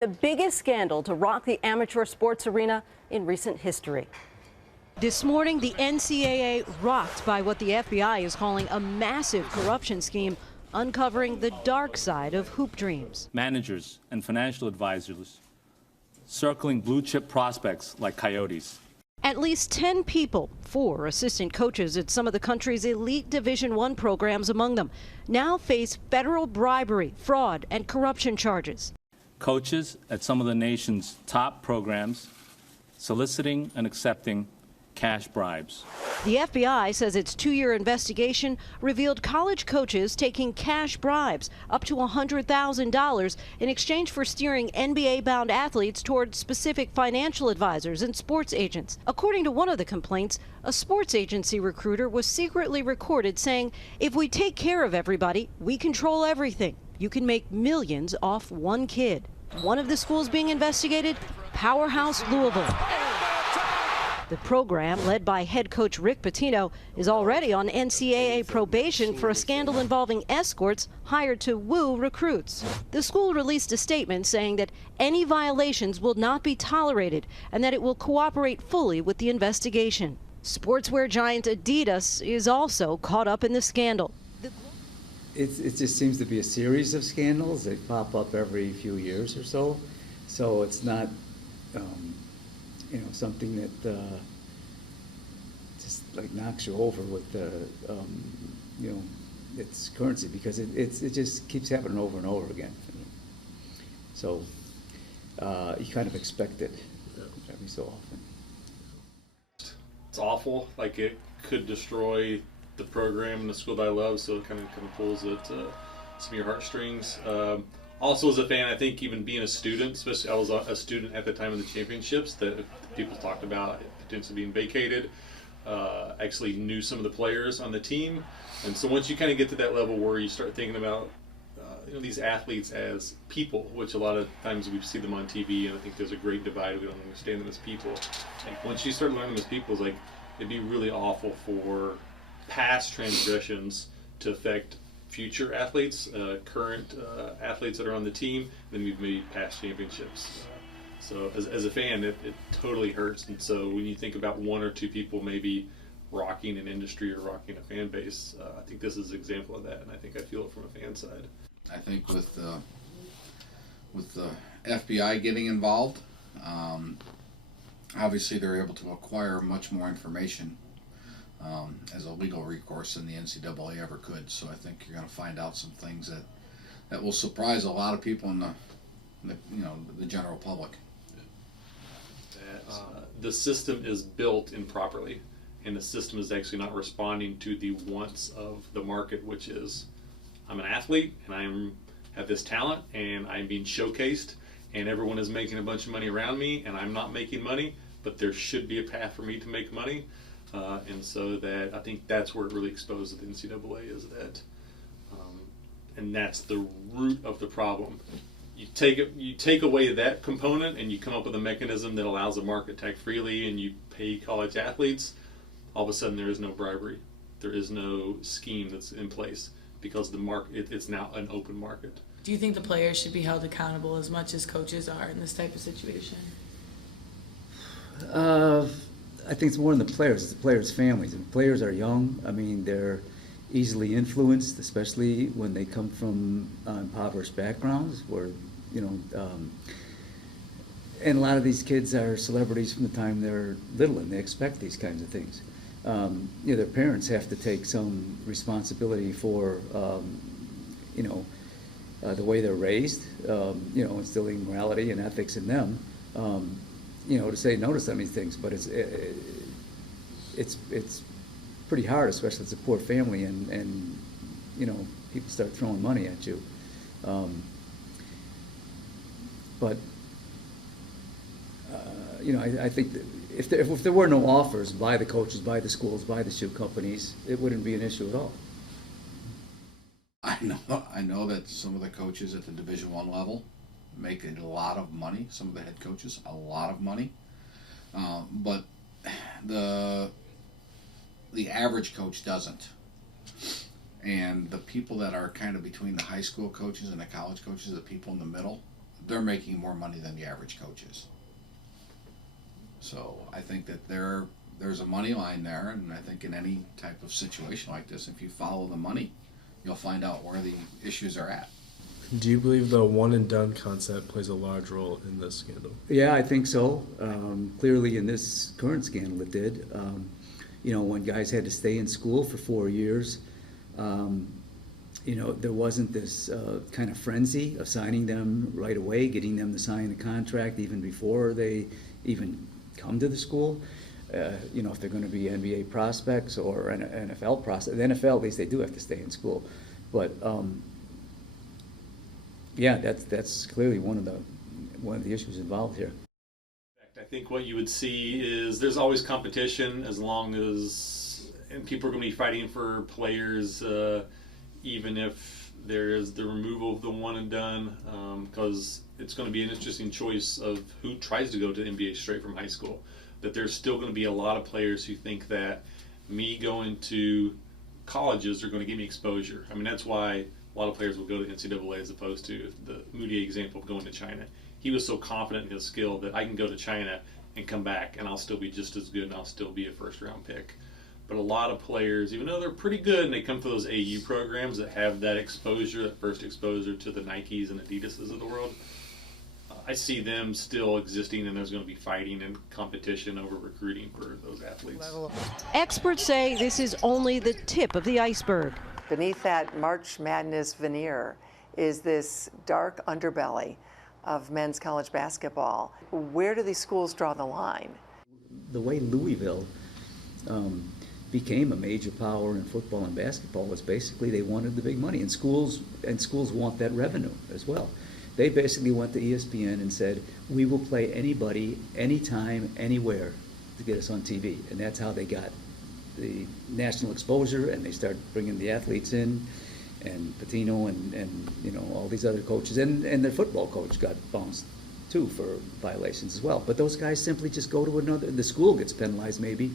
The biggest scandal to rock the amateur sports arena in recent history. This morning, the NCAA rocked by what the FBI is calling a massive corruption scheme, uncovering the dark side of hoop dreams. Managers and financial advisors circling blue chip prospects like coyotes. At least 10 people, 4 assistant coaches at some of the country's elite Division I programs among them, now face federal bribery, fraud, and corruption charges. Coaches at some of the nation's top programs soliciting and accepting cash bribes. The FBI says its 2-year investigation revealed college coaches taking cash bribes up to $100,000 in exchange for steering NBA-bound athletes toward specific financial advisors and sports agents. According to one of the complaints, a sports agency recruiter was secretly recorded saying, "If we take care of everybody, we control everything. You can make millions off one kid." One of the schools being investigated, Powerhouse Louisville. The program, led by head coach Rick Pitino, is already on NCAA probation for a scandal involving escorts hired to woo recruits. The school released a statement saying that any violations will not be tolerated and that it will cooperate fully with the investigation. Sportswear giant Adidas is also caught up in the scandal. It just seems to be a series of scandals. They pop up every few years or so. So it's not, something that just like knocks you over with its currency, because it just keeps happening over and over again. So you kind of expect it every so often. It's awful. Like, it could destroy the program and the school that I love, so it kind of pulls at some of your heartstrings. Also, as a fan, I think even being a student, especially I was a student at the time of the championships, that people talked about potentially being vacated. Actually knew some of the players on the team, and so once you kind of get to that level where you start thinking about these athletes as people, which a lot of times we see them on TV, and I think there's a great divide. We don't understand them as people. Like, once you start learning them as people, it's like it'd be really awful for past transgressions to affect future athletes, current athletes that are on the team, then we've made past championships. So as a fan, it totally hurts. And so when you think about 1 or 2 people maybe rocking an industry or rocking a fan base, I think this is an example of that, and I think I feel it from a fan side. I think with the FBI getting involved, obviously they're able to acquire much more information as a legal recourse than the NCAA ever could. So I think you're going to find out some things that will surprise a lot of people in the general public. The system is built improperly, and the system is actually not responding to the wants of the market, which is, I'm an athlete and I have this talent and I'm being showcased, and everyone is making a bunch of money around me, and I'm not making money, but there should be a path for me to make money. And so that I think that's where it really exposed the NCAA is that, and that's the root of the problem. You take away that component, and you come up with a mechanism that allows the market to act freely, and you pay college athletes. All of a sudden, there is no bribery, there is no scheme that's in place, because the market it's now an open market. Do you think the players should be held accountable as much as coaches are in this type of situation? I think it's more than the players. It's the players' families. And players are young. I mean, they're easily influenced, especially when they come from impoverished backgrounds, where and a lot of these kids are celebrities from the time they're little, and they expect these kinds of things. Their parents have to take some responsibility for the way they're raised, instilling morality and ethics in them. To say no to some of these things, but it's pretty hard, especially as a poor family, and people start throwing money at you. I think that if there were no offers by the coaches, by the schools, by the shoe companies, it wouldn't be an issue at all. I know that some of the coaches at the Division I level make a lot of money. Some of the head coaches, a lot of money, but the average coach doesn't. And the people that are kind of between the high school coaches and the college coaches, the people in the middle, they're making more money than the average coach is. So I think that there's a money line there, and I think in any type of situation like this, if you follow the money, you'll find out where the issues are at. Do you believe the one and done concept plays a large role in this scandal? Yeah, I think so. Clearly in this current scandal it did. When guys had to stay in school for 4 years, there wasn't this kind of frenzy of signing them right away, getting them to sign the contract even before they even come to the school. If they're going to be NBA prospects or NFL prospects, the NFL, at least they do have to stay in school. But that's clearly one of the issues involved here. I think what you would see is there's always competition as long as, and people are going to be fighting for players, even if there is the removal of the one and done, because it's going to be an interesting choice of who tries to go to the NBA straight from high school. That there's still going to be a lot of players who think that me going to colleges are going to give me exposure. I mean, that's why a lot of players will go to NCAA as opposed to the Moutier example of going to China. He was so confident in his skill that I can go to China and come back and I'll still be just as good and I'll still be a first-round pick. But a lot of players, even though they're pretty good and they come from those AU programs that have that exposure, that first exposure to the Nikes and Adidases of the world, I see them still existing, and there's going to be fighting and competition over recruiting for those athletes. Experts say this is only the tip of the iceberg. Beneath that March Madness veneer is this dark underbelly of men's college basketball. Where do these schools draw the line? The way Louisville became a major power in football and basketball was basically they wanted the big money, and schools want that revenue as well. They basically went to ESPN and said, we will play anybody, anytime, anywhere to get us on TV. And that's how they got the national exposure, and they started bringing the athletes in, and Pitino and all these other coaches. And their football coach got bounced too for violations as well. But those guys simply just go to another, the school gets penalized maybe,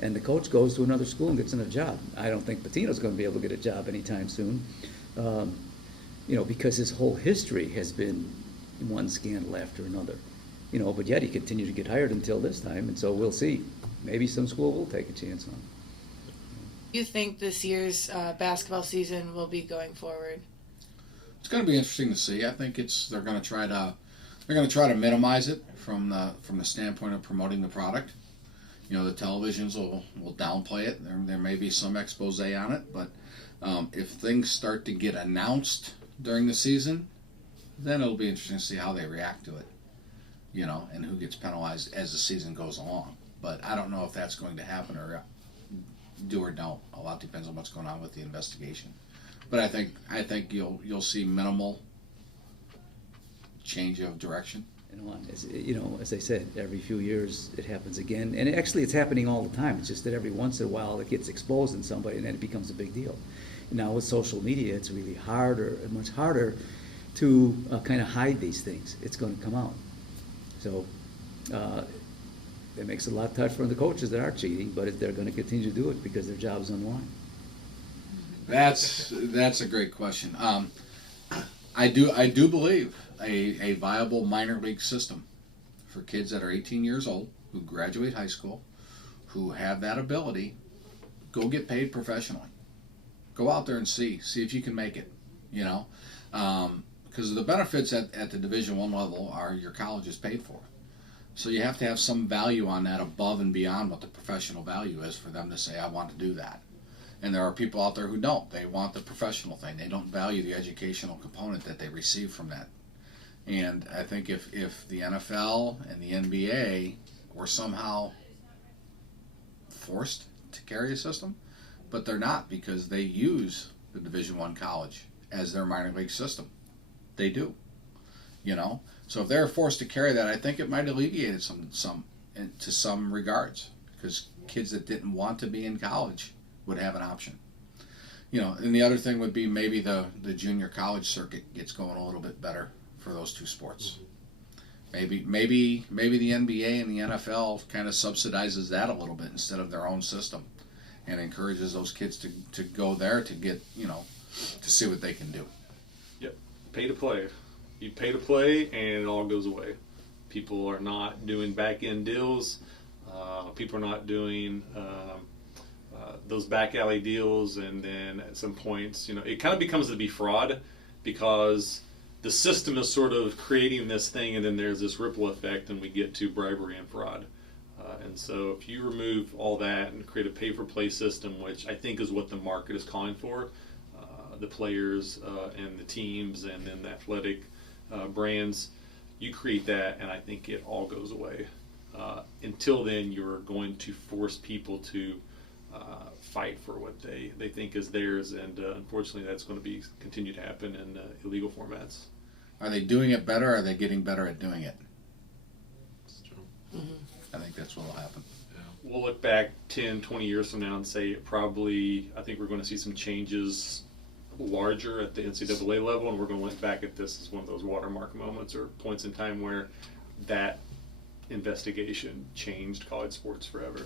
and the coach goes to another school and gets another job. I don't think Pitino's going to be able to get a job anytime soon. Because his whole history has been one scandal after another. But yet he continued to get hired until this time, and so we'll see. Maybe some school will take a chance on him. Do you think this year's basketball season will be going forward? It's going to be interesting to see. I think they're going to try to minimize it from the standpoint of promoting the product. The televisions will downplay it. There may be some expose on it, but if things start to get announced during the season, then it'll be interesting to see how they react to it, and who gets penalized as the season goes along. But I don't know if that's going to happen or do or don't. A lot depends on what's going on with the investigation. But I think you'll see minimal change of direction. As I said, every few years it happens again, and actually it's happening all the time. It's just that every once in a while it gets exposed in somebody, and then it becomes a big deal. Now with social media, it's really much harder to kind of hide these things. It's going to come out. So it makes it a lot tougher for the coaches that are cheating, but they're going to continue to do it because their job's on the line. That's a great question. I do believe a viable minor league system for kids that are 18 years old, who graduate high school, who have that ability, go get paid professionally. Go out there and see if you can make it, because the benefits at the Division I level are your college is paid for. So you have to have some value on that above and beyond what the professional value is for them to say, I want to do that. And there are people out there who don't. They want the professional thing. They don't value the educational component that they receive from that. And I think if the NFL and the NBA were somehow forced to carry a system, but they're not, because they use the Division I college as their minor league system. They do, So if they're forced to carry that, I think it might alleviate it to some regards, because kids that didn't want to be in college would have an option. And the other thing would be maybe the junior college circuit gets going a little bit better for those two sports. Maybe the NBA and the NFL kind of subsidizes that a little bit instead of their own system, and encourages those kids to go there to get, to see what they can do. Yep, pay to play. You pay to play, and it all goes away. People are not doing back-end deals. People are not doing those back alley deals, and then at some points, it kind of becomes to be fraud, because the system is sort of creating this thing, and then there's this ripple effect, and we get to bribery and fraud. And so if you remove all that and create a pay-for-play system, which I think is what the market is calling for, the players and the teams and then the athletic brands, you create that, and I think it all goes away. Until then, you're going to force people to fight for what they think is theirs, and unfortunately that's going to continue to happen in illegal formats. Are they doing it better, or are they getting better at doing it? That's true. I think that's what will happen. We'll look back 10, 20 years from now and say I think we're going to see some changes larger at the NCAA level, and we're going to look back at this as one of those watermark moments or points in time where that investigation changed college sports forever.